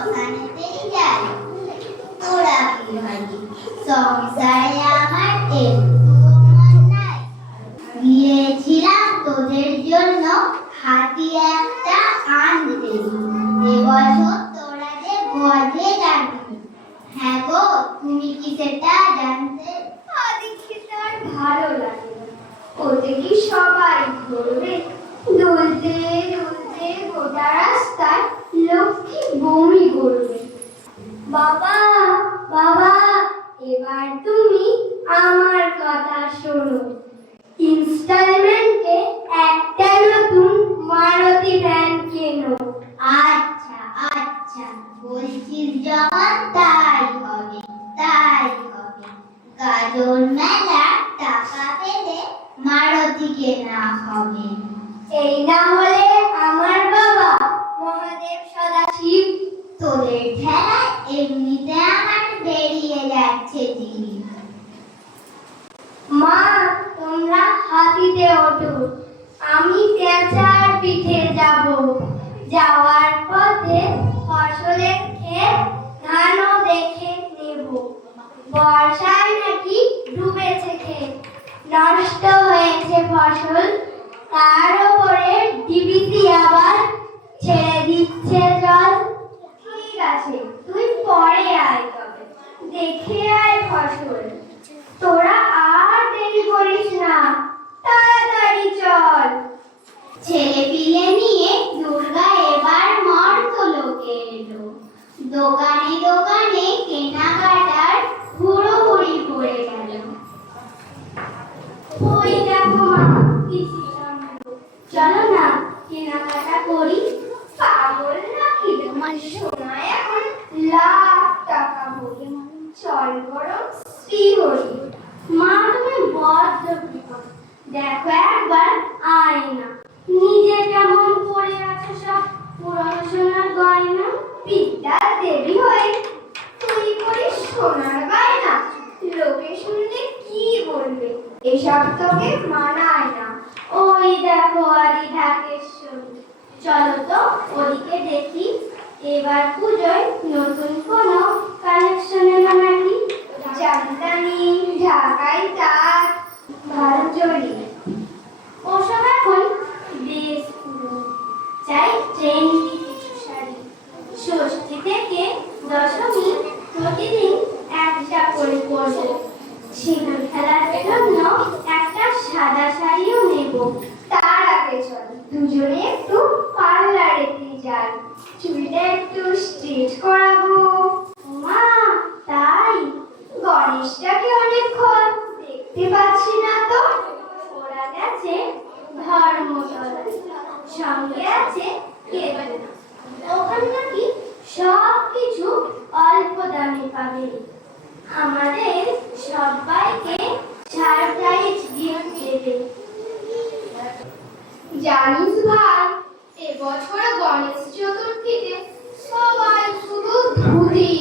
ওখানেতেই যায় ওরা বিভাগে সংসারে আমার একটুও মন নাই। গিয়েছিলাম তোদের জন্য হাতি একটা আনতে। এবছর তোরা যে গজে যাবি। হ্যাঁ গো, তুমি কি সেটা জানতে? ভালো লাগে ওতে কি সবাই ধরবে দুলতে দুলতে গোটা রাস্তায় লক্ষ্মী বমি করবে। বাবা বাবা, এবার তুমি আমার কথা শোনো। ইনস্টলমেন্টে একটা নতুন মারুতি ভ্যান কেনো আচ্ছা আচ্ছা বলছিস যখন তাই হবে তাই হবে গাজন মেলা টাকা পেলে মারুতি কেনা হবে এই না হলে আমার বাবা মহাদেব সদাশিব তোদের ঠেলায় এমনিতে আমার বেরিয়ে যাচ্ছে জিনিস মা, তোমরা হাতিতে ওঠো। আমি পেঁচার পিঠে যাব। যাওয়ার পথে ফসলের ক্ষেত ধানও দেখে নেব। বর্ষায় নাকি ডুবেছে ক্ষেত। নষ্ট হয়েছে ফসল। তার উপরে ডিবিসি আবার ছেড়ে দিচ্ছে জল ঠিক আছে তুই পরে আয় তবে দেখে আয় ফসল। তোরা আর দেরি করিস না, তাড়াতাড়ি চল। ছেলে পিলে নিয়ে দুর্গা এবার মর্ত লোকে এলো দোকানে দোকানে কেনাকাটার হুড়োহুড়ি পড়ে গেল ওই দেখো মা পিসি সামনে। চলো না কেনাকাটা করি পাগল নাকি তোমার সোনা এখন লাখ টাকা বলে চল বরং হরি মা তুমি বড্ড বিপদ দেখো একবার আয়না। নিজে কেমন পড়ে আছে সব পুরনো সোনার গয়না, বিদ্যা দেবী হয়ে তুই করিস সোনার গয়না। লোকে শুনলে কি বলবে? এসব তোকে মানায় না। ওই দেখো আদি ঢাকেশ্বরী চলো তো ওদিকে দেখি। এবার পুজোয় নতুন কোনো কালেকশন এলো নাকি জামদানি ঢাকাই তার ভালো জড়ি ওসব এখন পুরনো চাই ট্রেন্ডি কিছু শাড়ি। ষষ্ঠী থেকে দশমী প্রতিদিন একটা করে পরবো। সিঁদুর খেলার জন্য একটা সাদা শাড়িও নেব। তার আগে চল, দুজনে একটু পার্লারেতে যাই। চুলটা একটু স্ট্রেট করাবো মা তাই গণেশটাকে অনেকক্ষণ দেখতে পাচ্ছি না তো ওরা গেছে ধর্মতলায় সঙ্গে আছে ওখানে নাকি অল্প দামে পাবে। আমাদের সবাইকে সারপ্রাইজ গিফট দেবে। জানিস ভাই এবছর গণেশ চতুর্থীতে সবাই শুধু ধুতিই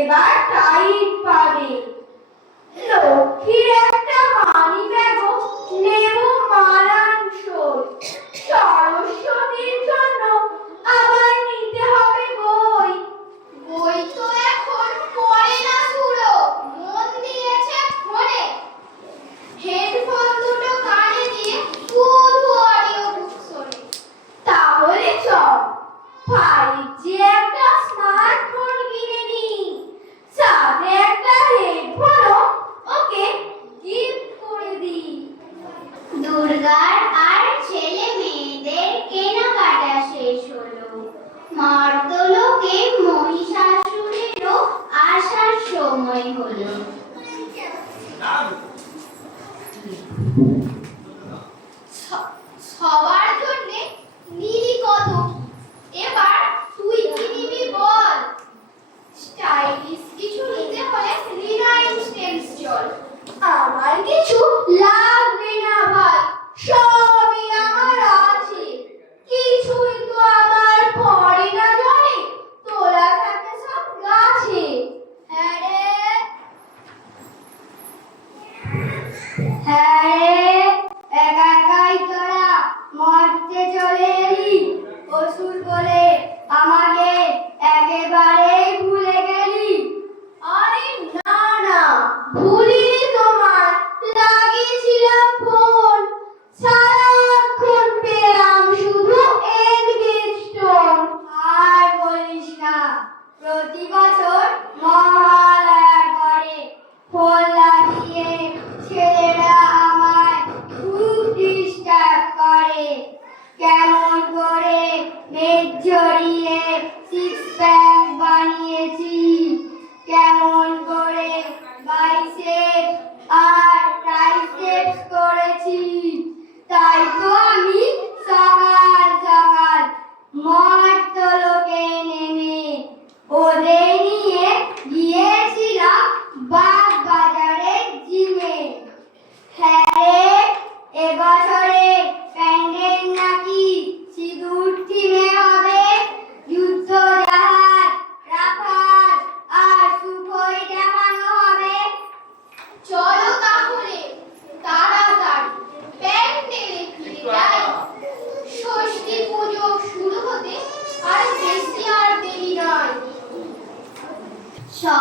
এবার টাইট পাবে লক্ষ্মীরা কিছু নিতে হলে রিনা ইনস্টেন্স জল আমার কিছু লাগবে।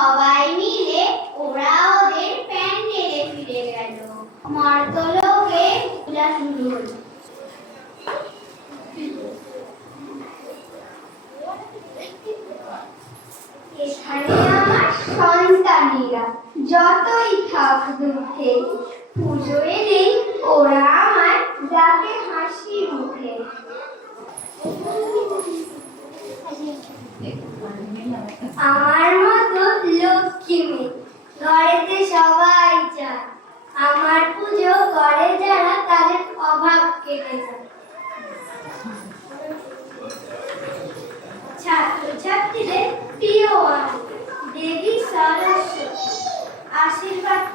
সবাই মিলে ওরা ওদের প্যান্ডেলে ফিরে গেল। মর্তলোকে পূজা শুরু হল। এখানে আমার সন্তানীরা যতই থাক দুঃখে, পুজো এলেই ওরা আমার ডাকে হাসি মুখে। আমার আশীর্বাদ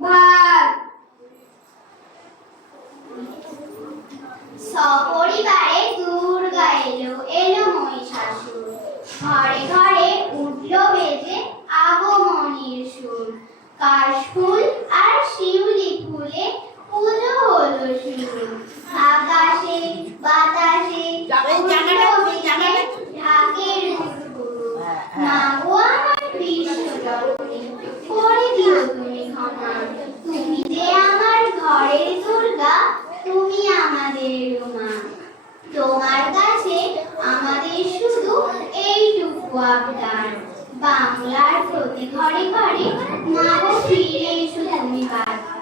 Bye. বাংলার প্রতি ঘরে ঘরে মা গো ফিরে এসো তুমি বারবার